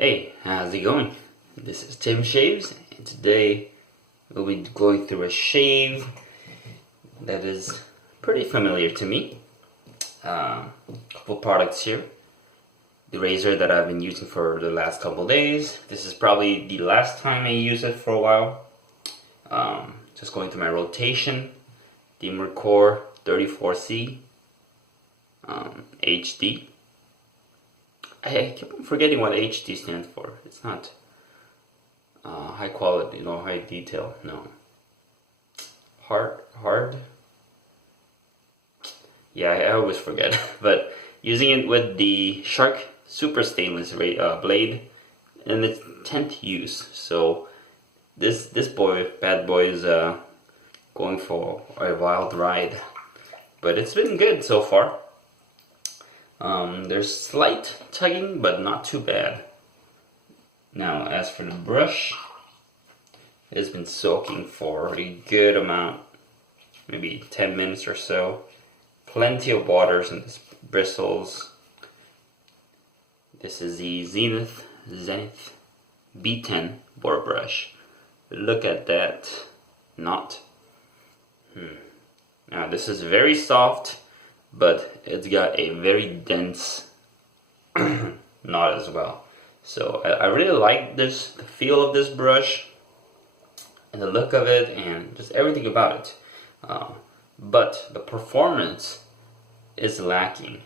Hey, how's it going? This is Tim Shaves, and today we'll be going through a shave that is pretty familiar to me. Couple products here. The razor that I've been using for the last couple days. This is probably the last time I use it for a while. Just going through my rotation. The Merkur 34C HD. I keep forgetting what HD stands for. It's not high quality, high detail, no. Hard? Yeah, I always forget. But using it with the Shark Super Stainless blade in its 10th use. So this bad boy is going for a wild ride. But it's been good so far. There's slight tugging, but not too bad. Now, as for the brush, it's been soaking for a good amount, maybe 10 minutes or so. Plenty of waters in this bristles. This is the Zenith B10 Boar brush. Look at that knot. Now, this is very soft, but it's got a very dense knot as well. So I really like the feel of this brush and the look of it and just everything about it. But the performance is lacking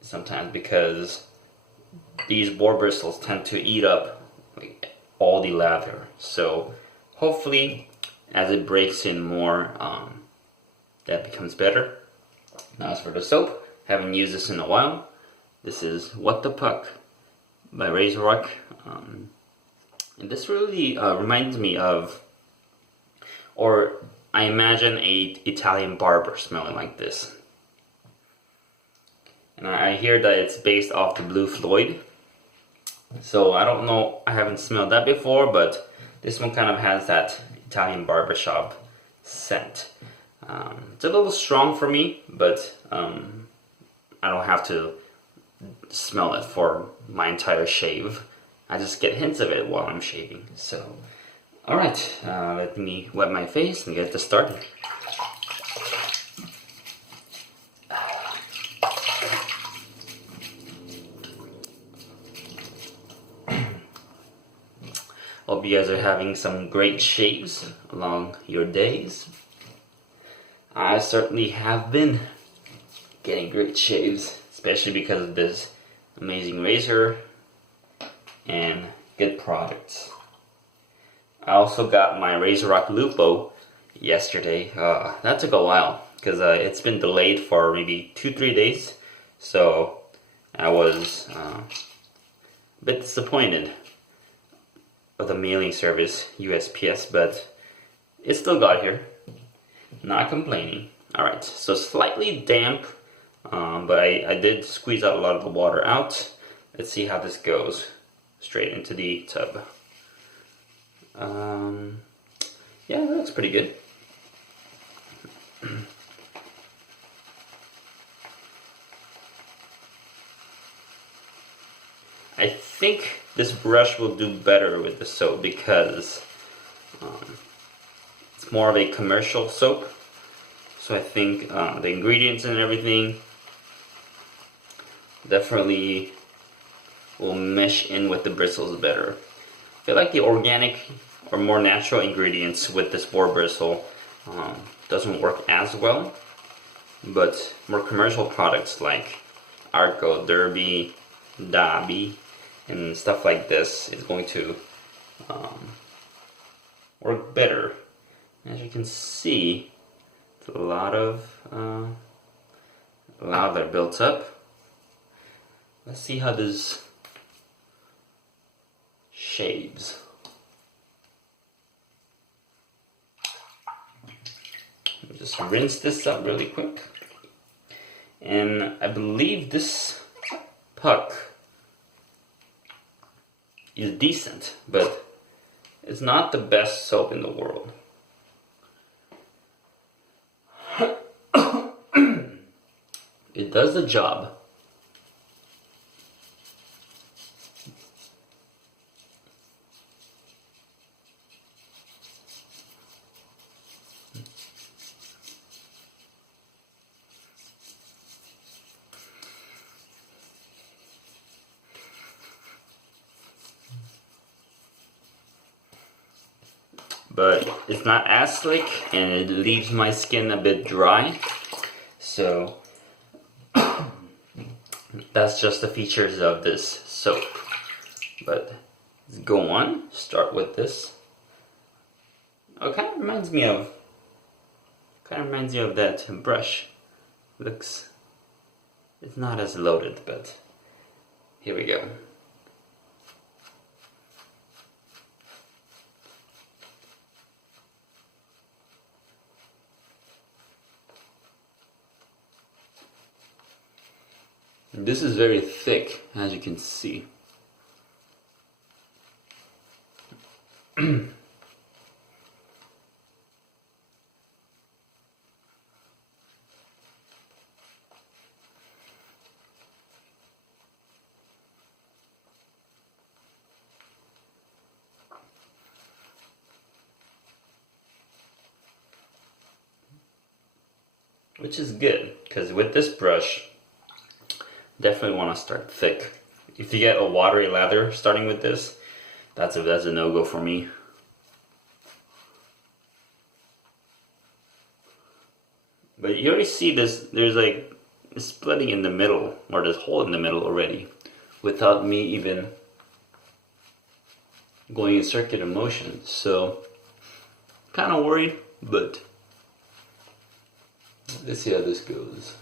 sometimes because these boar bristles tend to eat up like all the lather. So hopefully as it breaks in more, that becomes better. Now as for the soap, haven't used this in a while. This is What the Puck by Razorock. And this really reminds me of, or I imagine a Italian barber smelling like this. And I hear that it's based off the Blue Floyd. So I don't know, I haven't smelled that before, but this one kind of has that Italian barbershop scent. It's a little strong for me, but I don't have to smell it for my entire shave. I just get hints of it while I'm shaving. So, alright, let me wet my face and get this started. Hope you guys are having some great shaves along your days. I certainly have been getting great shaves, especially because of this amazing razor and good products. I also got my Razorock Lupo yesterday. That took a while because it's been delayed for maybe 2-3 days. So I was a bit disappointed with the mailing service, USPS, but it still got here. Not complaining. Alright, so slightly damp, but I did squeeze out a lot of the water out. Let's see how this goes. Straight into the tub. Yeah, that looks pretty good. I think this brush will do better with the soap because it's more of a commercial soap. So I think the ingredients and everything definitely will mesh in with the bristles better. I feel like the organic or more natural ingredients with this boar bristle doesn't work as well, but more commercial products like Arco, Derby, Dobby, and stuff like this is going to work better. As you can see, it's a lot of lather built up. Let's see how this shaves. Just rinse this up really quick. And I believe this puck is decent, but it's not the best soap in the world. It does the job. but it's not as slick and it leaves my skin a bit dry. So that's just the features of this soap. But let's go on, start with this. Oh, it kind of reminds me of that brush. Looks, it's not as loaded, but here we go. This is very thick, as you can see. Which is good, because with this brush, definitely want to start thick. If you get a watery lather starting with this, that's a no-go for me. But you already see this, there's like a splitting in the middle, or this hole in the middle already, without me even going in circular motion. So, kind of worried, but let's see how this goes.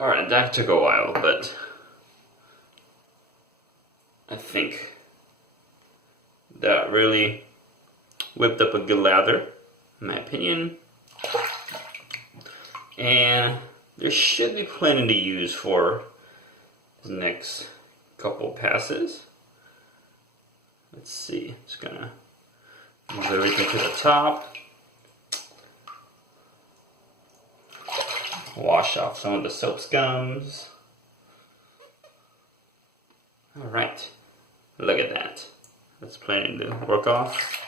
Alright, that took a while, but I think that really whipped up a good lather, in my opinion. And there should be plenty to use for the next couple passes. Let's see, just gonna move everything to the top. Wash off some of the soap scums. Alright, look at that. That's plenty to work off.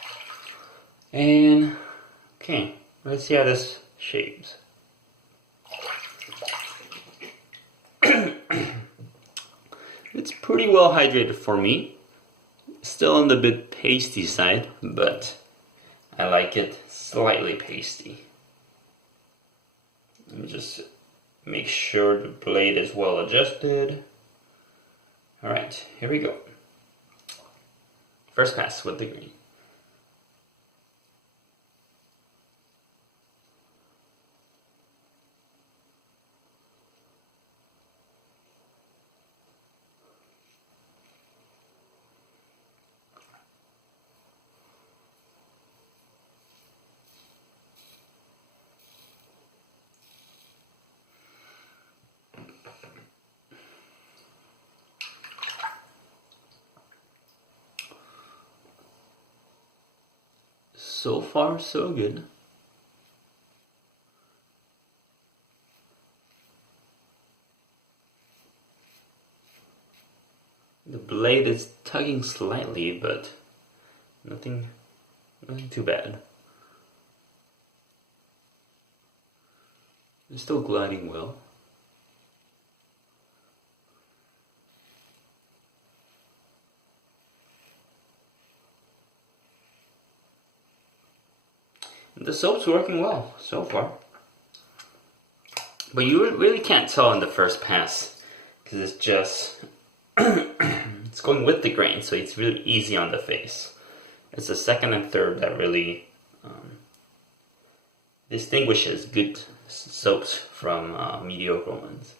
And, okay, let's see how this shapes. It's pretty well hydrated for me. Still on the bit pasty side, but I like it slightly pasty. Let me just make sure the blade is well adjusted. Alright, here we go. First pass with the green. So far, so good. The blade is tugging slightly, but nothing too bad. It's still gliding well. The soap's working well so far. But you really can't tell in the first pass because it's just it's going with the grain, so it's really easy on the face. It's the second and third that really distinguishes good soaps from mediocre ones.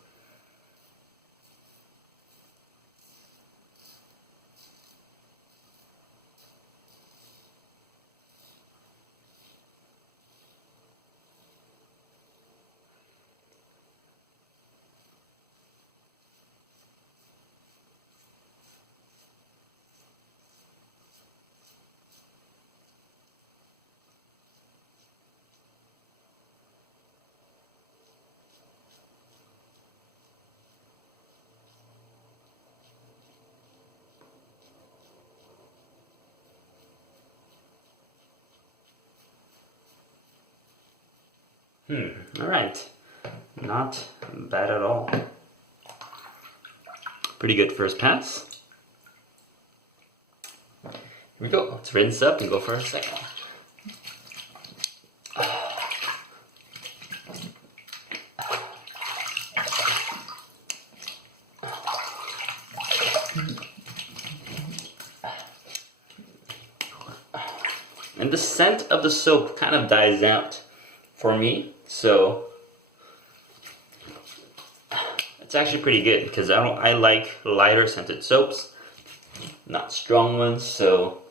Alright. Not bad at all. Pretty good first pass. Here we go. Let's rinse up and go for a second. And the scent of the soap kind of dies out for me, so it's actually pretty good because I like lighter scented soaps, not strong ones, so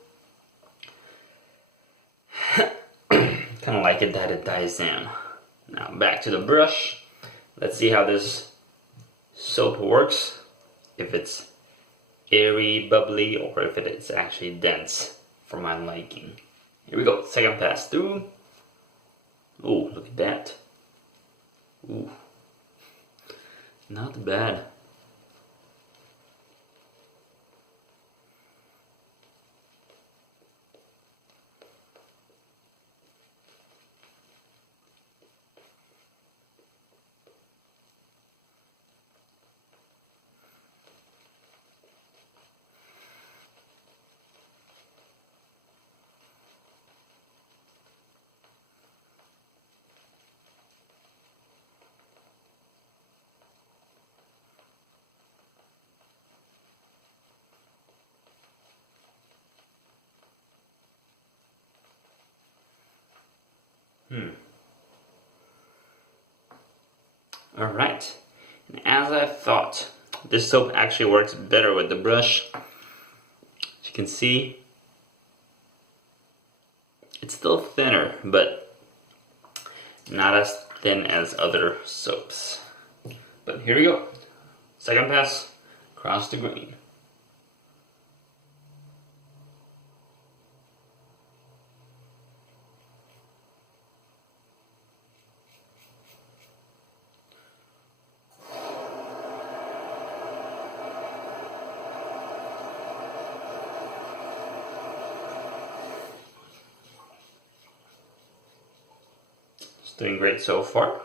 kind of like it that it dies down. Now back to the brush. Let's see how this soap works, if it's airy, bubbly, or if it is actually dense for my liking. Here we go, second pass through. Oh, look at that. Ooh, not bad. Alright, and as I thought, this soap actually works better with the brush. As you can see, it's still thinner, but not as thin as other soaps. But here we go. Second pass, across the grain. It's doing great so far.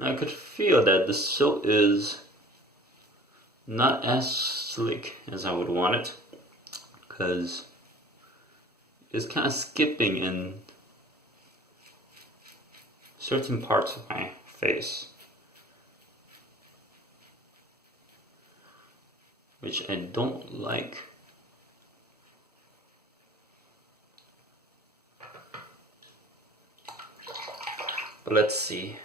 I could feel that the soap is not as slick as I would want it, because it's kind of skipping in certain parts of my face, which I don't like. But let's see.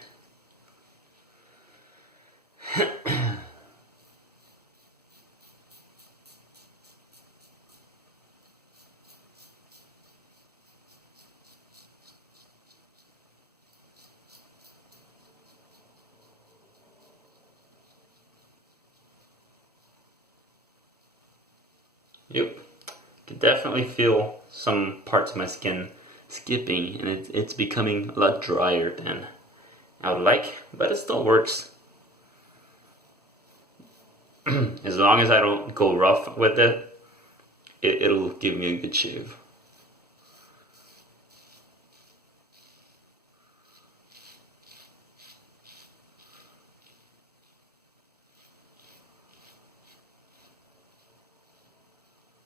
Yep, can definitely feel some parts of my skin skipping, and it's becoming a lot drier than I would like, but it still works. As long as I don't go rough with it, it'll give me a good shave.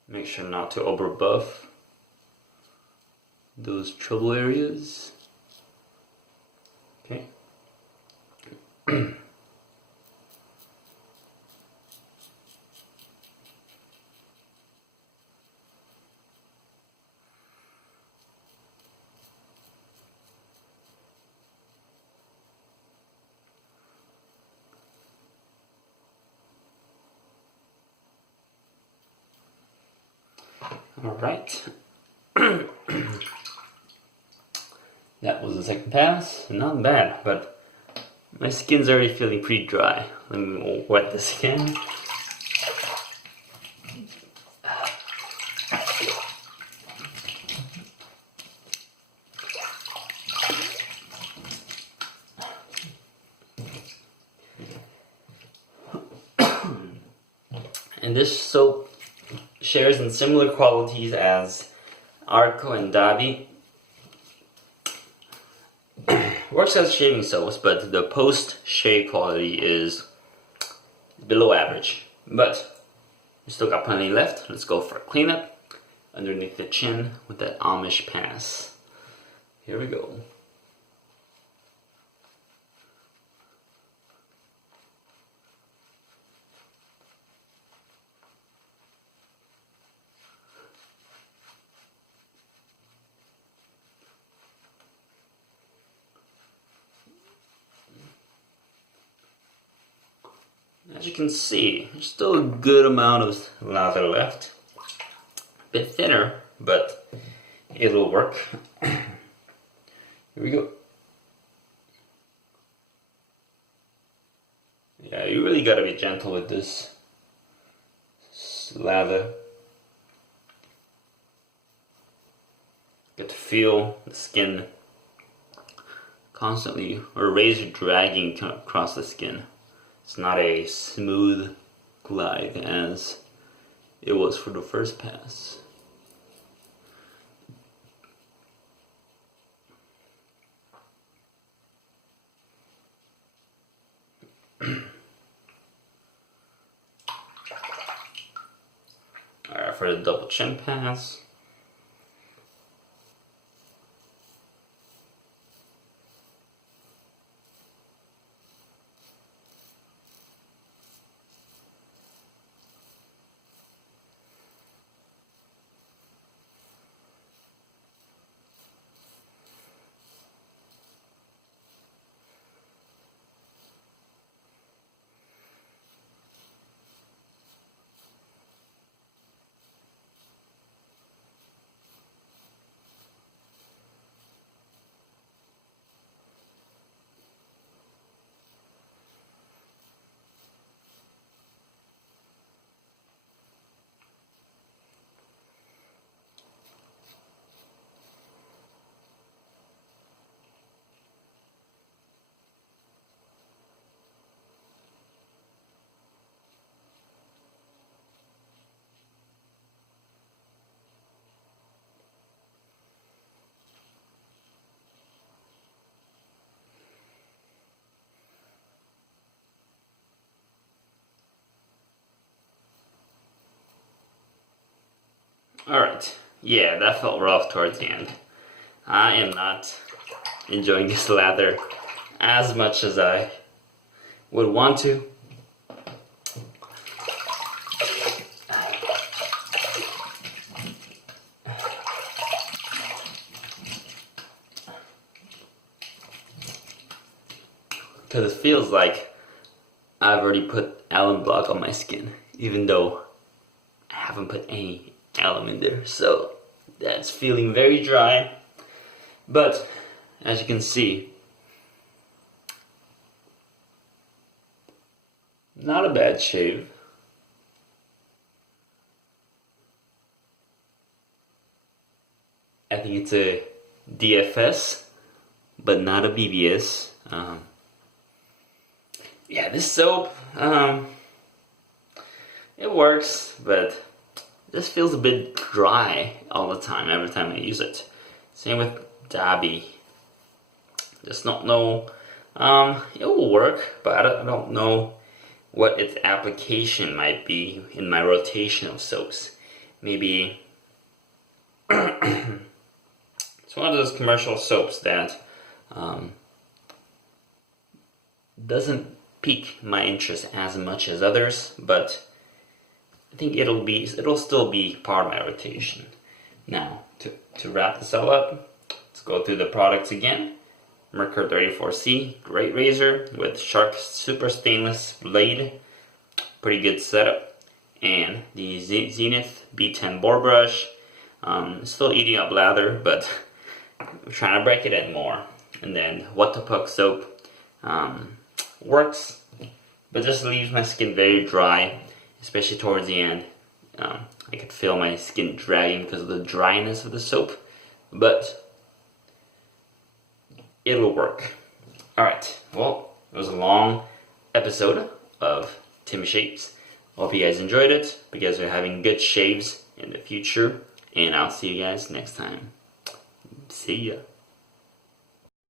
Make sure not to over buff those trouble areas. Okay. All right. That was the second pass. Not bad, but my skin's already feeling pretty dry. Let me wet this again. And this soap shares in similar qualities as Arco and Dabi. Works as shaving soaps, but the post-shave quality is below average. But we still got plenty left. Let's go for a cleanup underneath the chin with that Amish pass. Here we go. As you can see, there's still a good amount of lather left. A bit thinner, but it'll work. Here we go. Yeah, you really gotta be gentle with this lather. Get to feel the skin constantly, or razor dragging across the skin. It's not a smooth glide as it was for the first pass. Alright, for the double chin pass. Alright, yeah, that felt rough towards the end. I am not enjoying this lather as much as I would want to. Because it feels like I've already put alum block on my skin, even though I haven't put any alum in there. So that's feeling very dry. But as you can see, not a bad shave. I think it's a DFS, but not a BBS. Yeah, this soap, it works, but this feels a bit dry all the time, every time I use it. Same with Dabby. Just don't know, it will work, but I don't know what its application might be in my rotation of soaps. Maybe it's one of those commercial soaps that doesn't pique my interest as much as others, but I think it'll still be part of my rotation. Now, to wrap this all up, let's go through the products again. Merkur 34C, great razor with Shark Super Stainless blade, pretty good setup, and the Zenith B10 Boar brush. Still eating up lather, but I'm trying to break it in more. And then What the Puck soap. Works, but just leaves my skin very dry, especially towards the end. I could feel my skin dragging because of the dryness of the soap, but it'll work. Alright, well, it was a long episode of Timmy Shapes. Hope you guys enjoyed it. Hope you guys are having good shaves in the future, and I'll see you guys next time. See ya.